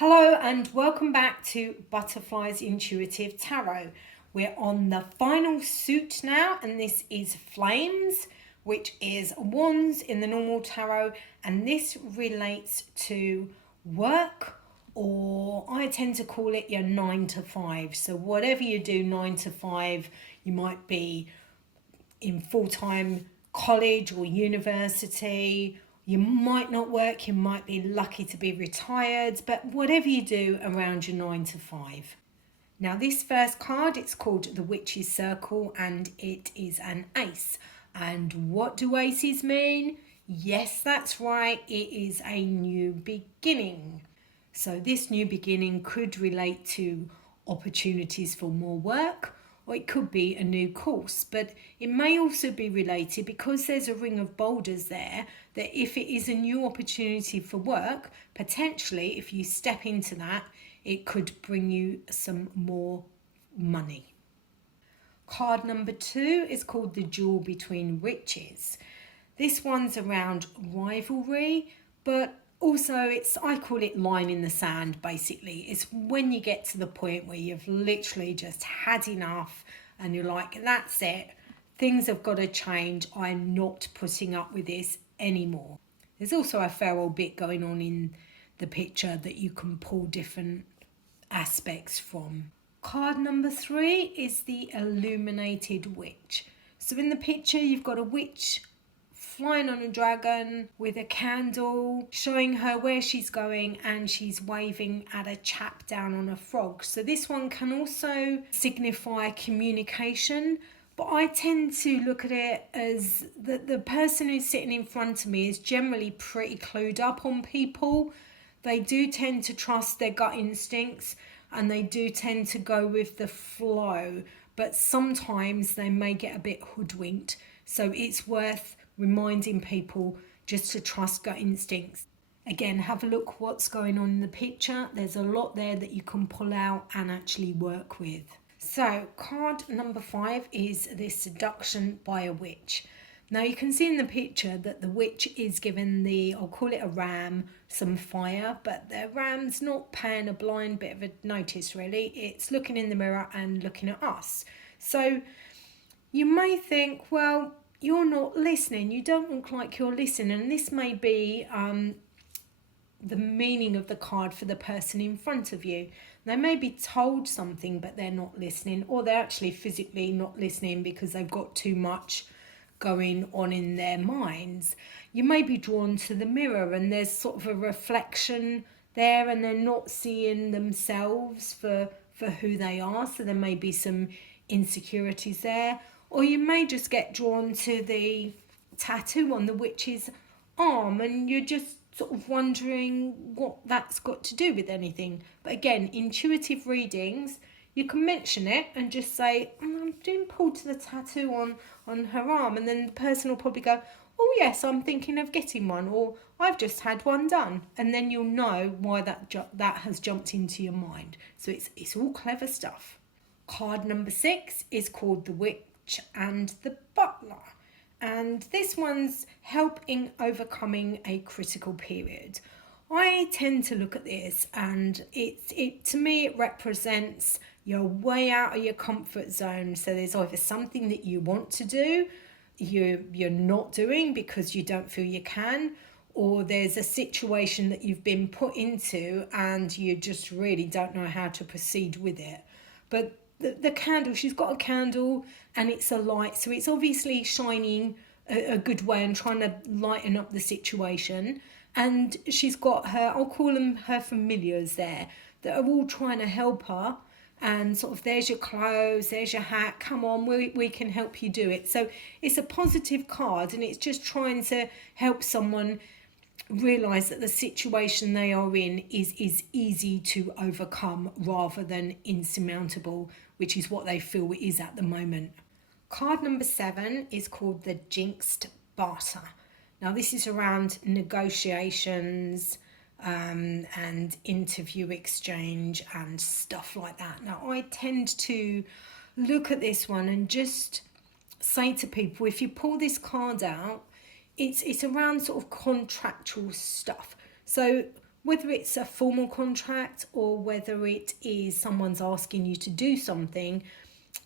Hello and welcome back to Butterfly's Intuitive Tarot. We're on the final suit now, and this is Flames, which is wands in the normal tarot, and this relates to work, or I tend to call it your 9 to 5. So whatever you do 9 to 5, you might be in full-time college or university. You might not work, you might be lucky to be retired, but whatever you do around your 9 to 5. Now this first card, it's called the Witch's Circle, and it is an ace. And what do aces mean? Yes, that's right, it is a new beginning. So this new beginning could relate to opportunities for more work, or it could be a new course, but it may also be related, because there's a ring of boulders there, that if it is a new opportunity for work, potentially if you step into that, it could bring you some more money. Card number 2 is called the Duel Between Witches. This one's around rivalry, but also I call it line in the sand. Basically, it's when you get to the point where you've literally just had enough and you're like, that's it, things have got to change, I'm not putting up with this anymore. There's also a fair old bit going on in the picture that you can pull different aspects from. Card number 3 is the Illuminated Witch. So in the picture you've got a witch flying on a dragon with a candle, showing her where she's going, and she's waving at a chap down on a frog. So this one can also signify communication, but I tend to look at it as the person who's sitting in front of me is generally pretty clued up on people. They do tend to trust their gut instincts, and they do tend to go with the flow, but sometimes they may get a bit hoodwinked. So it's worth reminding people just to trust gut instincts. Again, have a look what's going on in the picture. There's a lot there that you can pull out and actually work with. So card number 5 is the Seduction by a Witch. Now you can see in the picture that the witch is given I'll call it a ram, some fire, but the ram's not paying a blind bit of a notice really. It's looking in the mirror and looking at us. So you may think, well, you're not listening, you don't look like you're listening, and this may be the meaning of the card for the person in front of you. They may be told something but they're not listening, or they're actually physically not listening because they've got too much going on in their minds. You may be drawn to the mirror and there's sort of a reflection there, and they're not seeing themselves for who they are, so there may be some insecurities there. Or you may just get drawn to the tattoo on the witch's arm and you're just sort of wondering what that's got to do with anything. But again, intuitive readings, you can mention it and just say, I'm being pulled to the tattoo on her arm, and then the person will probably go, oh yes, I'm thinking of getting one, or I've just had one done, and then you'll know why that has jumped into your mind. So it's all clever stuff. Card number 6 is called the Witch and the Butler, and this one's help in overcoming a critical period. I tend to look at this, and it to me it represents you're way out of your comfort zone. So there's either something that you want to do you're not doing because you don't feel you can, or there's a situation that you've been put into and you just really don't know how to proceed with it. But the candle, she's got a candle and it's a light, so it's obviously shining a good way and trying to lighten up the situation. And she's got her, I'll call them her familiars there, that are all trying to help her, and sort of, there's your clothes, there's your hat, come on, we can help you do it. So it's a positive card, and it's just trying to help someone realise that the situation they are in is easy to overcome rather than insurmountable, which is what they feel it is at the moment. Card number 7 is called the Jinxed Barter. Now this is around negotiations and interview exchange and stuff like that. Now I tend to look at this one and just say to people, if you pull this card out, it's around sort of contractual stuff. So whether it's a formal contract or whether it is someone's asking you to do something,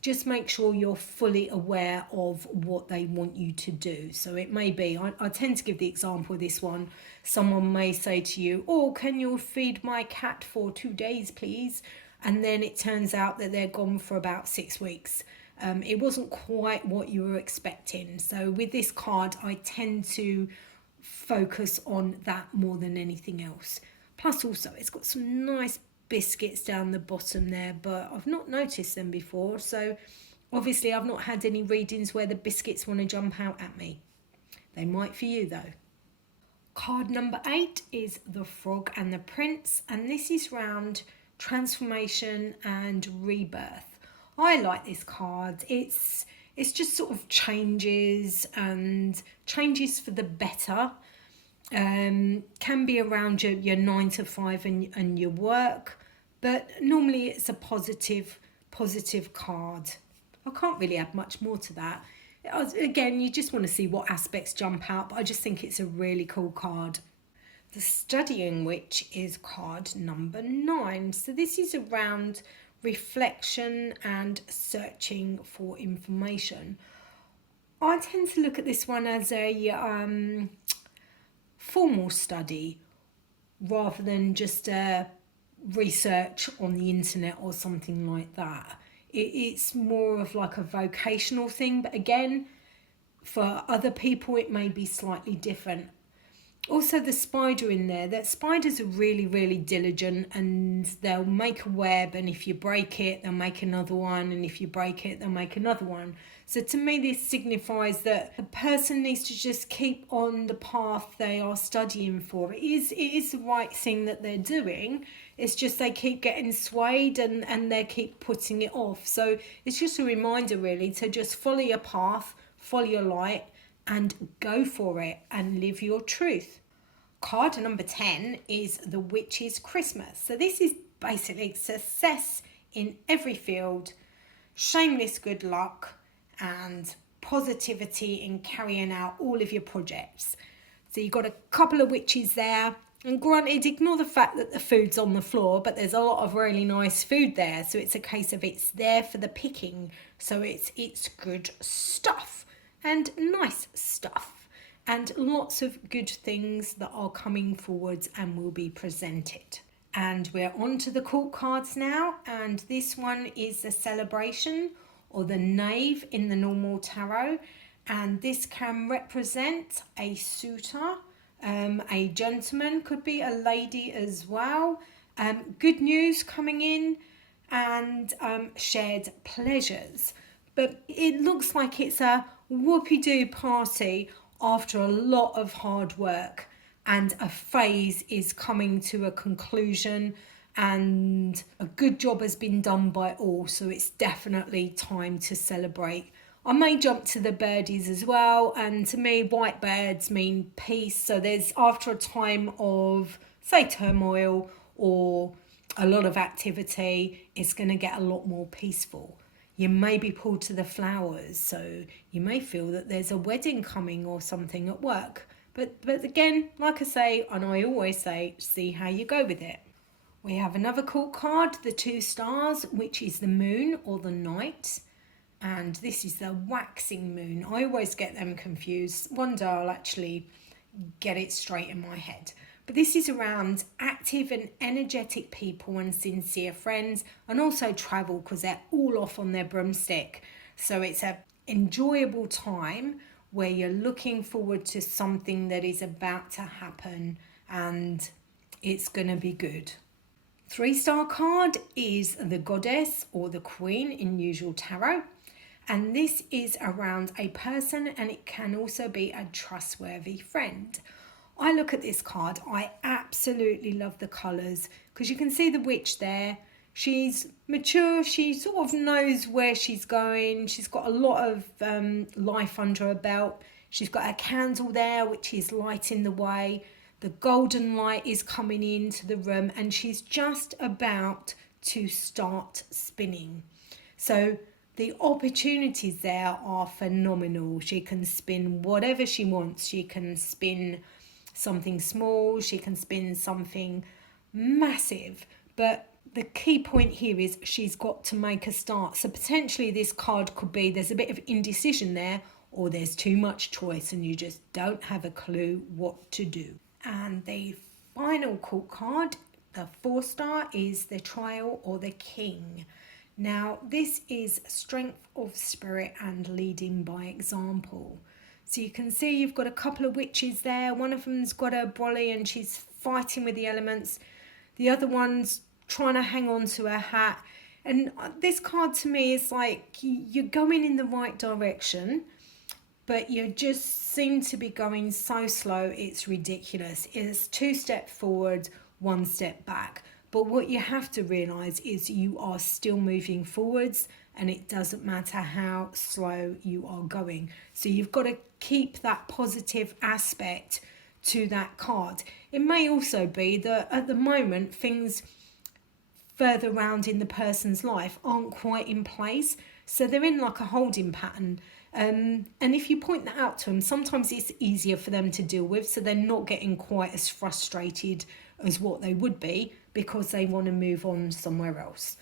just make sure you're fully aware of what they want you to do. So it may be, I tend to give the example of this one. Someone may say to you, oh, can you feed my cat for 2 days, please? And then it turns out that they're gone for about 6 weeks. It wasn't quite what you were expecting. So with this card, I tend to focus on that more than anything else. Plus also, it's got some nice biscuits down the bottom there, but I've not noticed them before. So obviously I've not had any readings where the biscuits want to jump out at me. They might for you though. Card number 8 is the Frog and the Prince, and this is round transformation and rebirth. I like this card. It's just sort of changes and changes for the better. Can be around your 9 to 5 and your work, but normally it's a positive card. I can't really add much more to that. Again, you just want to see what aspects jump out, but I just think it's a really cool card. The Studying Witch is card number 9. So this is around reflection and searching for information. I tend to look at this one as a formal study rather than just research on the internet or something like that. It's more of like a vocational thing, but again, for other people it may be slightly different. Also the spider in there, that spiders are really diligent, and they'll make a web, and if you break it they'll make another one, and if you break it they'll make another one. So to me this signifies that a person needs to just keep on the path they are studying for. It is the right thing that they're doing, it's just they keep getting swayed and they keep putting it off. So it's just a reminder really to just follow your path, follow your light, and go for it and live your truth. Card number 10 is the Witch's Christmas. So this is basically success in every field, shameless good luck, and positivity in carrying out all of your projects. So you've got a couple of witches there, and granted, ignore the fact that the food's on the floor, but there's a lot of really nice food there. So it's a case of it's there for the picking. So it's good stuff. And nice stuff, and lots of good things that are coming forwards and will be presented. And we're on to the court cards now, and this one is the Celebration, or the Knave in the normal tarot, and this can represent a suitor, a gentleman, could be a lady as well, good news coming in, and shared pleasures. But it looks like it's a whoopee-doo party after a lot of hard work, and a phase is coming to a conclusion, and a good job has been done by all, so it's definitely time to celebrate. I may jump to the birdies as well, and to me white birds mean peace. So there's, after a time of say turmoil or a lot of activity, it's going to get a lot more peaceful. You may be pulled to the flowers, so you may feel that there's a wedding coming or something at work. But again, like I say, and I always say, see how you go with it. We have another cool card, the 2 stars, which is the moon or the night. And this is the waxing moon. I always get them confused. One day I'll actually get it straight in my head. But this is around active and energetic people and sincere friends, and also travel, because they're all off on their broomstick. So it's an enjoyable time where you're looking forward to something that is about to happen, and it's going to be good. 3-star card is the Goddess or the Queen in usual tarot. And this is around a person, and it can also be a trustworthy friend. I look at this card, I absolutely love the colours, because you can see the witch there. She's mature, she sort of knows where she's going. She's got a lot of life under her belt. She's got a candle there, which is lighting the way. The golden light is coming into the room, and she's just about to start spinning. So the opportunities there are phenomenal. She can spin whatever she wants. She can spin something small, she can spin something massive. But the key point here is she's got to make a start. So potentially this card could be there's a bit of indecision there, or there's too much choice and you just don't have a clue what to do. And the final court card, the 4-star, is the Trial or the King. Now this is strength of spirit and leading by example. So you can see you've got a couple of witches there. One of them's got a brolly and she's fighting with the elements. The other one's trying to hang on to her hat. And this card to me is like you're going in the right direction, but you just seem to be going so slow, it's ridiculous. It's 2 steps forward, 1 step back. But what you have to realise is you are still moving forwards, and it doesn't matter how slow you are going. So you've got to keep that positive aspect to that card. It may also be that at the moment things further around in the person's life aren't quite in place, so they're in like a holding pattern. And if you point that out to them, sometimes it's easier for them to deal with, so they're not getting quite as frustrated as what they would be because they want to move on somewhere else.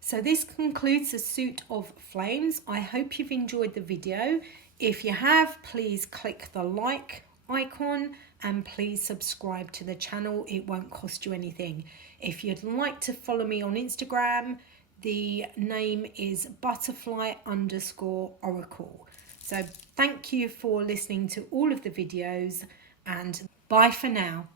So this concludes the suit of flames. I hope you've enjoyed the video. If you have, please click the like icon and please subscribe to the channel. It won't cost you anything. If you'd like to follow me on Instagram, the name is butterfly_oracle. So thank you for listening to all of the videos, and bye for now.